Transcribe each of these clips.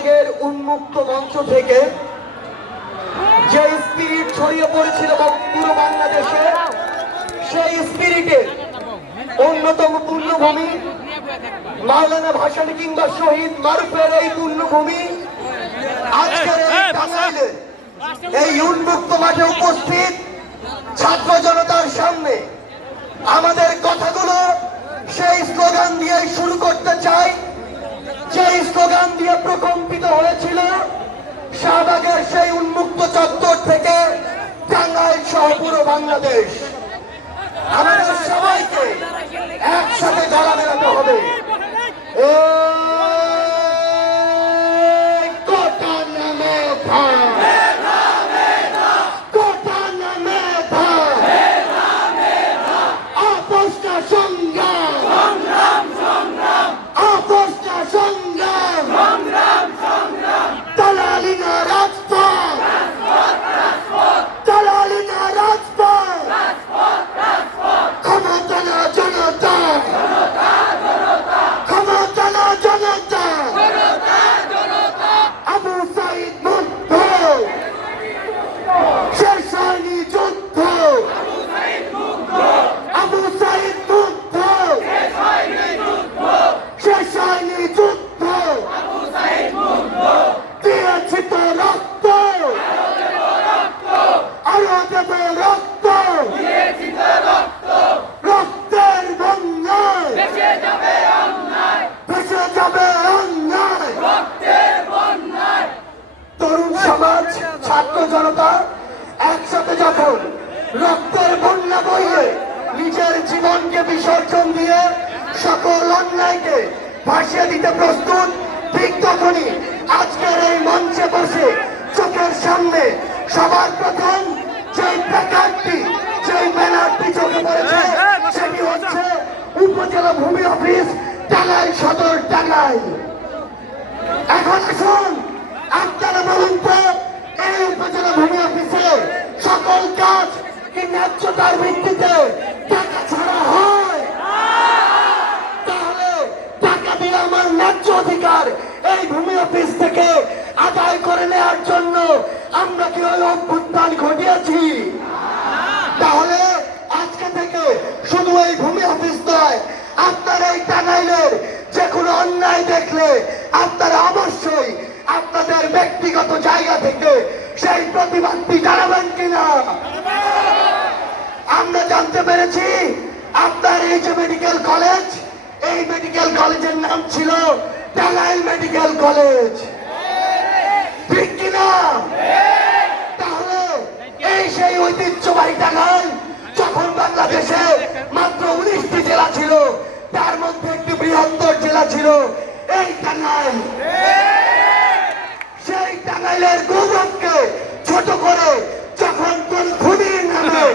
শাহবাগের উন্মুক্ত মঞ্চ থেকে যে স্পিরিট ছড়িয়ে পড়েছিল পুরো বাংলাদেশে, সেই স্পিরিটের অন্যতম পূর্ণভূমি মাওলানা ভাসানী কিংবা শহীদ মারুফের এই পূর্ণভূমি আজকের এই টাঙ্গাইলের এই উন্মুক্ত মাঠে উপস্থিত ছাত্র জনতার সামনে আমাদের কথাগুলো সেই স্লোগান দিয়ে শুরু করতে চাই, সেই স্লোগান দিয়ে প্রকম্পিত হয়েছিল শাহবাগের সেই উন্মুক্ত চত্বর থেকে টাঙ্গাইল সহ পুরো বাংলাদেশ। আমাদের সবাইকে একসাথে গলা মেলাতে হবে। ছাত্র জনতা একসাথে যখন রক্তের বন্যা বইয়ে নিজের জীবনকে বিসর্জন দিয়ে সকল অন্যায়কে ভাসিয়ে দিতে প্রস্তুত, ঠিক তখনই আজকের এই মঞ্চে বসে চোখের সামনে সবার প্রথম যেই প্ল্যাকার্ডটি, যেই ব্যানারটি চোখে পড়েছে সেটি হচ্ছে উপজেলা ভূমি অফিস টাঙ্গাইল সদর টাঙ্গাইল। এখন আসুন আপনারা বলুন তো, এই উপজেলা ভূমি অফিসে সকল কাজ কি ন্যায্যতার ভিত্তিতে টাকা ছাড়া হয়? তাহলে টাকা দিয়ে আমার ন্যায্য অধিকার এই ভূমি অফিস থেকে আদায় করে নেওয়ার জন্য আমরা কি ওই অভ্যুত্থান ঘটিয়েছি? তাহলে আজকে থেকে শুধু এই ভূমি অফিস নয়, আপনার এই টাঙ্গাইলের যে কোনো অন্যায় দেখলে আপনারা অবশ্যই আপনাদের ব্যক্তিগত জায়গা থেকে সেই প্রতিবাদটি জানাবেন কিনা? আমরা জানতে পেরেছি আপনার এই যে মেডিকেল কলেজ, এই মেডিকেল কলেজের নাম ছিল টাঙ্গাইল মেডিকেল কলেজ, ঠিক কিনা? তাহলে এই সেই ঐতিহ্যবাহী টাঙ্গাইল যখন বাংলাদেশে মাত্র 19টি জেলা ছিল, তার মধ্যে একটি বৃহত্তর জেলা ছিল এই টাঙ্গাইল। সেই টাঙ্গাইলের গৌরবকে ছোট করে যখন কোন খুনির নামে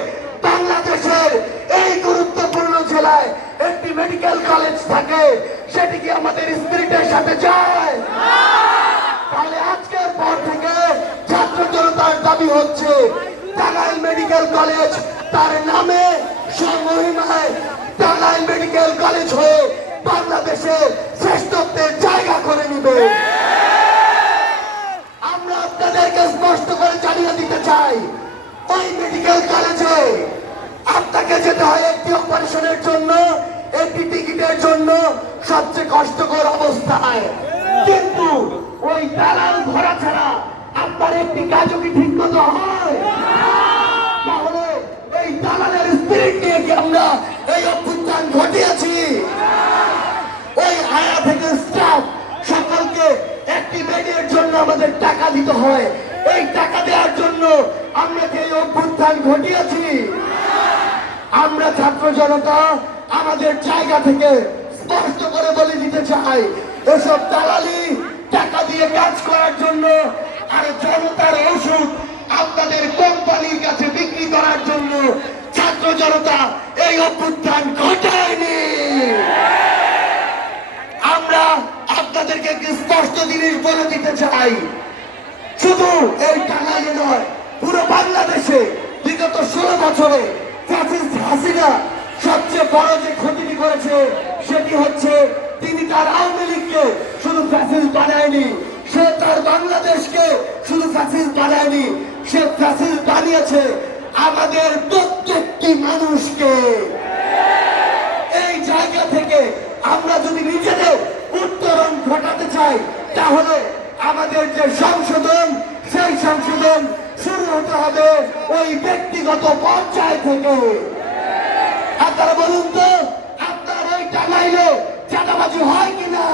বাংলাদেশের এই গুরুত্বপূর্ণ জেলায় একটি মেডিকেল কলেজ থাকে, সেটি কি আমাদের স্পিরিটের সাথে যায়? তাহলে আজকের পর থেকে ছাত্র জনতার দাবি হচ্ছে টাঙ্গাইল মেডিকেল কলেজ তার নামে স্বমহিমায় টাঙ্গাইল মেডিকেল কলেজ হয়ে বাংলাদেশে শ্রেষ্ঠত্বের জায়গা করে নিবে। আমরা আপনাদেরকে স্পষ্ট করে জানিয়ে দিতে চাই, ওই মেডিকেল কলেজে আপনাকে যেতে হয় একটি অপারেশনের জন্য, একটি টিকিটের জন্য সবচেয়ে কষ্টকর অবস্থায়, কিন্তু ওই দালাল ধরা ছাড়া আপনার একটি কাজও কি ঠিক মতো হয়? তাহলে এই দালালের স্পিরিট নিয়ে কি আমরা এই অভ্যুত্থান ঘটিয়েছি? ওই আয়া থেকে স্টাফ সকলকে একটি বেডের জন্য আমাদের টাকা দিতে হয়, এই টাকা দেওয়ার জন্য আমরা কি এই অভ্যুত্থান ঘটিয়েছি? আমরা ছাত্র জনতা আমাদের জায়গা থেকে স্পষ্ট করে বলে দিতে চাই, এসব দালালি টাকা দিয়ে কাজ করার জন্য আর জনতার ওষুধ আপনাদের কোম্পানির কাছে বিক্রি করার জন্য ছাত্র জনতা এই অভ্যুত্থান ঘটায়নি। আমরা আপনাদেরকে একটি স্পষ্ট জিনিস বলে দিতে চাই, শুধু এই টাঙ্গাইলে নয়, পুরো বাংলাদেশে বিগত 16 বছরে ফ্যাসিস্ট হাসিনা সবচেয়ে বড় যে ক্ষতিটি করেছে সেটি হচ্ছে তিনি তার আওয়ামী লীগকে শুধু ফ্যাসিস্ট বানায়নি, সে ফ্যাসিস্ট বানায়নি, সে ফ্যাসিস্ট বানিয়েছে আমাদের প্রত্যেকটি মানুষকে। এই জায়গা থেকে আমরা যদি নিজেদের উত্তরণ ঘটাতে চাই, তাহলে আমাদের যে সংশোধন, সেই সংশোধন শুরু হতে হবে ওই ব্যক্তিগত পর্যায় থেকে। আপনারা বলুন তো, আপনার ওই টাঙ্গাইলে চাঁদাবাজি হয় কিনা?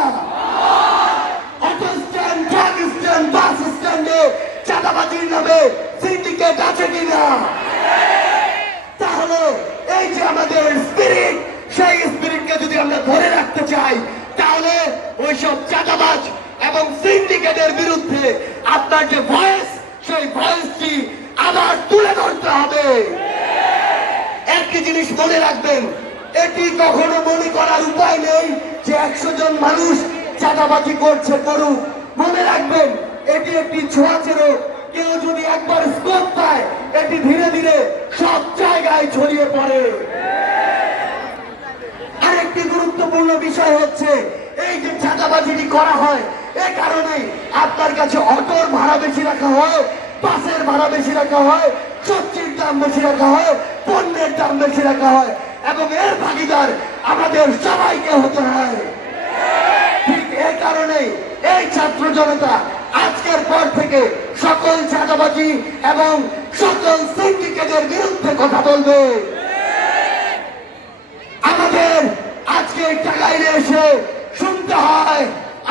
অটো স্ট্যান্ড, ট্রাক স্ট্যান্ড, বাস স্ট্যান্ডে চাঁদাবাজির নামে সিন্ডিকেট আছে কিনা? তাহলে এই যে আমাদের স্পিরিট, সেই স্পিরিটকে যদি আমরা ধরে রাখতে চাই, তাহলে ওইসব চাঁদাবাজ এবং সিন্ডিকেটের বিরুদ্ধে আপনার যে ভয়েস, সেই ভয়েসটি আবার তুলে ধরতে হবে। একটি জিনিস মনে রাখবেন, এটি কখনো মনে করার উপায় নেই যে 100 জন মানুষ চাঁদাবাজি করছে, করুক। মনে রাখবেন, এটি একটি ছোঁয়াচে রোগ। কেউ যদি একবার স্কোপ পায়, এটি ধীরে ধীরে সব জায়গায় ছড়িয়ে পড়ে। আরেকটি গুরুত্বপূর্ণ বিষয় হচ্ছে, এই যে চাঁদাবাজিটি করা হয়, এ কারণেই আপনার কাছে অটোর ভাড়া বেশি রাখা হয়, বাসের ভাড়া বেশি রাখা হয়, সবজির দাম বেশি রাখা হয়, পণ্যের দাম বেশি রাখা হয়, এবং এর ভাগিদার আমাদের সবাইকে হতে হয়। ঠিক এই কারণেই এই ছাত্র জনতা আজকের পর থেকে সকল চাঁদাবাজি এবং সকল সিন্ডিকেটের বিরুদ্ধে কথা বলবে। আমাদের আজকে টাঙ্গাইলে এসে শুনতে হয়,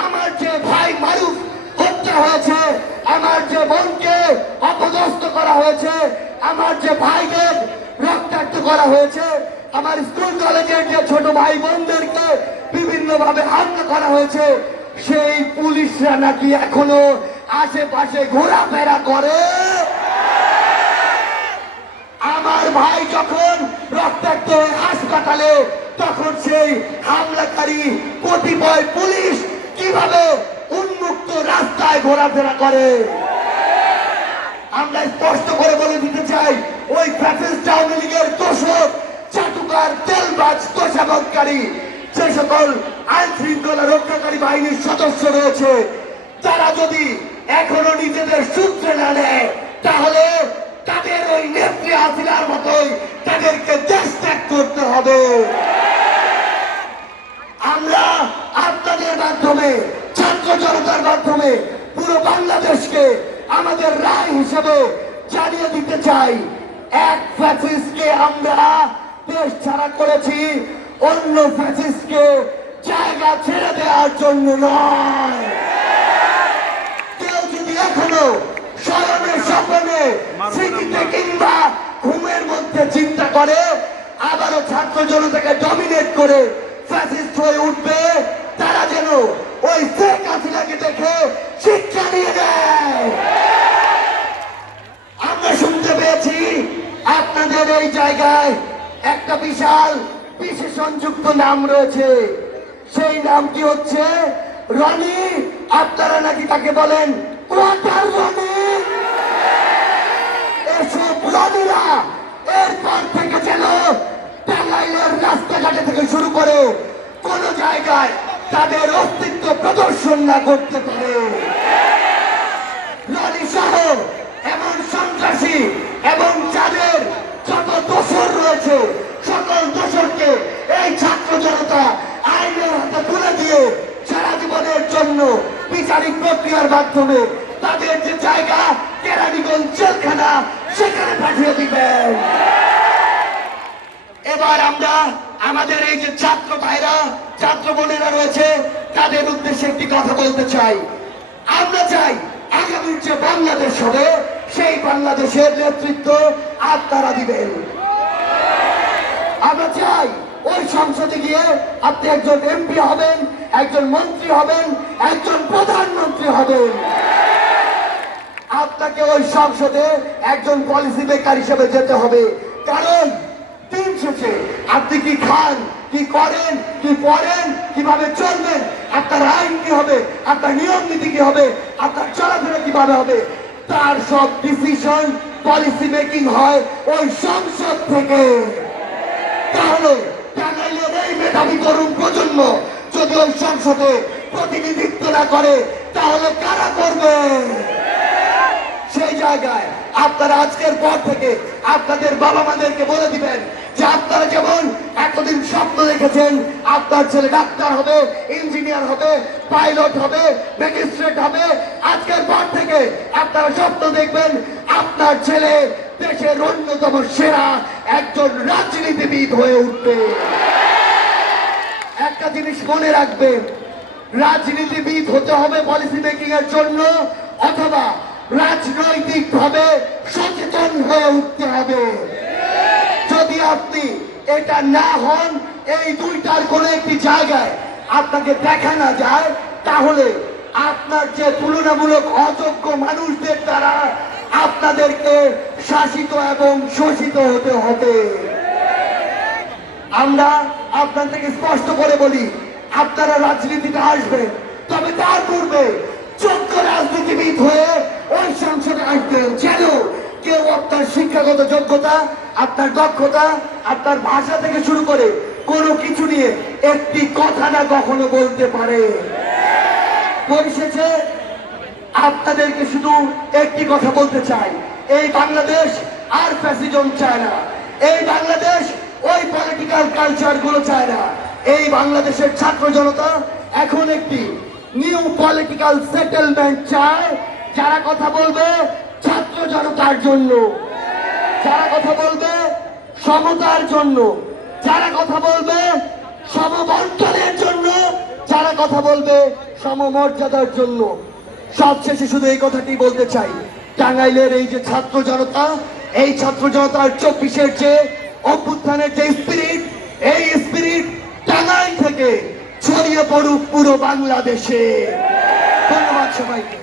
আমার যে ভাই মারুফ হত্যা হয়েছে, আমার যে বোনকে অপদস্থ করা হয়েছে, আমার যে ভাইদের রক্তাক্ত করা হয়েছে, আমার স্কুল কলেজের যে ছোট ভাই বোনদেরকে বিভিন্ন ভাবে হামলা করা হয়েছে, সেই পুলিশরা নাকি এখনো আশেপাশে ঘোরাফেরা করে। আমার ভাই যখন রক্তাক্ত হয়ে হাসপাতালে, তখন সেই হামলাকারী কতিপয় পুলিশ কিভাবে উন্মুক্ত রাস্তায় ঘোরাফেরা করে। আমরা স্পষ্ট করে বলে দিতে চাই, ওই ফ্যাসিস্ট আওয়ামী লীগের দোষক, চাটুকার, তেলবাজ, তোষামতকারী যে সকল আইন শৃঙ্খলা রক্ষাকারী বাহিনীর সদস্য রয়েছে, তারা যদি এখনো নিজেদের সূত্রে না নেয়, তাহলে তাদের ওই নেত্রী হাসিনার মতোই তাদেরকে দেশ ত্যাগ করতে হবে। আমরা আপনাদের মাধ্যমে, ছাত্র জনতার মাধ্যমে পুরো বাংলাদেশকে আমাদের রায় হিসেবে জানিয়ে দিতে চাই, এক ফ্যাসিস্টকে আমরা দেশ ছাড়া করেছি, অন্য ফ্যাসিস্টকে জায়গা ছেড়ে দেওয়ার জন্য নয়। কেউ যদি এখনো স্মরণে স্বপ্নে স্মৃতিতে কিংবা ঘুমের মধ্যে চিন্তা করে আবারও ছাত্র জনতাকে ডমিনেট করে ফ্যাসিস্ট হয়ে উঠবে, তারা যেন ওই শেখ হাসিনাকে দেখে শিক্ষা নিয়ে দেয়। আমরা শুনতে পেয়েছি আপনাদের এই জায়গায় একটা বিশাল বিশেষণযুক্ত নাম রয়েছে, সেই নামটি হচ্ছে রনি। আপনারা নাকি তাকে বলেন কোয়ার্টার রনি। এসব রনিরা এরপর থেকে যেন টাঙ্গাইলের রাস্তাঘাটে থেকে শুরু করে কোন জায়গায় তাদের অস্তিত্ব প্রদর্শন না করতে পারে। রনি সহ এমন সন্ত্রাসী এবং যাদের যত দোষর রয়েছে, সকল দোষরকে এই ছাত্র জনতা আইনের হাতে তুলে দিয়ে সারা জীবনের জন্য বিচারিক প্রক্রিয়ার মাধ্যমে তাদের যে জায়গা কেরানীগঞ্জ জেলখানা, সেখানে পাঠিয়ে দিবেন। এবার আমরা আমাদের এই যে ছাত্র ভাইরা, ছাত্র বোনেরা রয়েছে, তাদের উদ্দেশ্যে একটি কথা বলতে চাই। আমরা চাই আগামীর যে বাংলাদেশ হবে, সেই বাংলাদেশের নেতৃত্ব আপনারা দিবেন। আমরা চাই ওই সংসদে গিয়ে আপনি একজন এমপি হবেন, একজন মন্ত্রী হবেন, একজন প্রধানমন্ত্রী হবেন। আপনাকে ওই সংসদে একজন পলিসি মেকার হিসেবে যেতে হবে, কারণ দিন শেষে আপনি কি খান, কি করেন, কি পড়েন, কিভাবে চলবেন, আপনার আইন কি হবে, আপনার নিয়ম নীতি কি হবে, আপনার চলাফেরা কিভাবে হবে, তার সব ডিসিশন, পলিসি মেকিং হয় ওই সংসদ থেকে। তাহলে টাঙ্গাইলের এই মেধাবী তরুণ প্রজন্ম যদি ওই সংসদে প্রতিনিধিত্ব না করে, তাহলে কারা করবে? জায়গায় আপনারা আজকের পর থেকে আপনাদের বাবা মাদেরকে বলে দিবেন যে আপনারা যেমন এতদিন স্বপ্ন দেখেছেন আপনার ছেলে ডাক্তার হবে, ইঞ্জিনিয়ার হবে, পাইলট হবে, ম্যাজিস্ট্রেট হবে, আজকের পর থেকে আপনারা স্বপ্ন দেখবেন আপনার ছেলে দেশের অন্যতম সেরা একজন রাজনীতিবিদ হয়ে উঠবে। একটা জিনিস মনে রাখবেন, রাজনীতিবিদ হতে হবে পলিসি মেকিং এর জন্য, অথবা রাজনৈতিক ভাবে সচেতন হয়ে উঠতে হবে। যদি আপনি এটা না হন, এই দুইটার কোন একটি জায়গায় আপনাকে দেখা না যায়, তাহলে আপনার যে তুলনামূলক অযোগ্য মানুষদের দ্বারা আপনাদেরকে শাসিত এবং শোষিত হতে হবে। আমরা আপনার থেকে স্পষ্ট করে বলি, আপনারা রাজনীতিতে আসবেন, তবে তার পূর্বে যোগ্য রাজনীতিবিদ হয়ে ওই সংসদে আসবেন, যেন কেউ আপনার শিক্ষাগত যোগ্যতা, আপনার দক্ষতা, আপনার ভাষা থেকে শুরু করে কোনো কিছু নিয়ে একটি কথা না কখনো বলতে পারে। পরিশেষে আপনাদেরকে শুধু একটি কথা বলতে চাই, এই বাংলাদেশ আর ফ্যাসিজম চায় না, এই বাংলাদেশ ওই পলিটিক্যাল কালচার গুলো চায় না। এই বাংলাদেশের ছাত্র জনতা এখন একটি নিউ পলিটিক্যাল সেটেলমেন্ট চায়, যারা কথা বলবে ছাত্র জনতার জন্য, যারা কথা বলবে সমতার জন্য, যারা কথা বলবে সমবন্টনের জন্য, যারা কথা বলবে সমমর্যাদার জন্য। সবশেষে শুধু এই কথাটি বলতে চাই, টাঙ্গাইলের এই যে ছাত্র জনতা, এই ছাত্র জনতার 24-এর যে অভ্যুত্থানের যে স্পিরিট, এই স্পিরিট টাঙ্গাইল থেকে ছড়িয়ে পড়ুক পুরো বাংলাদেশে। ধন্যবাদ সবাইকে।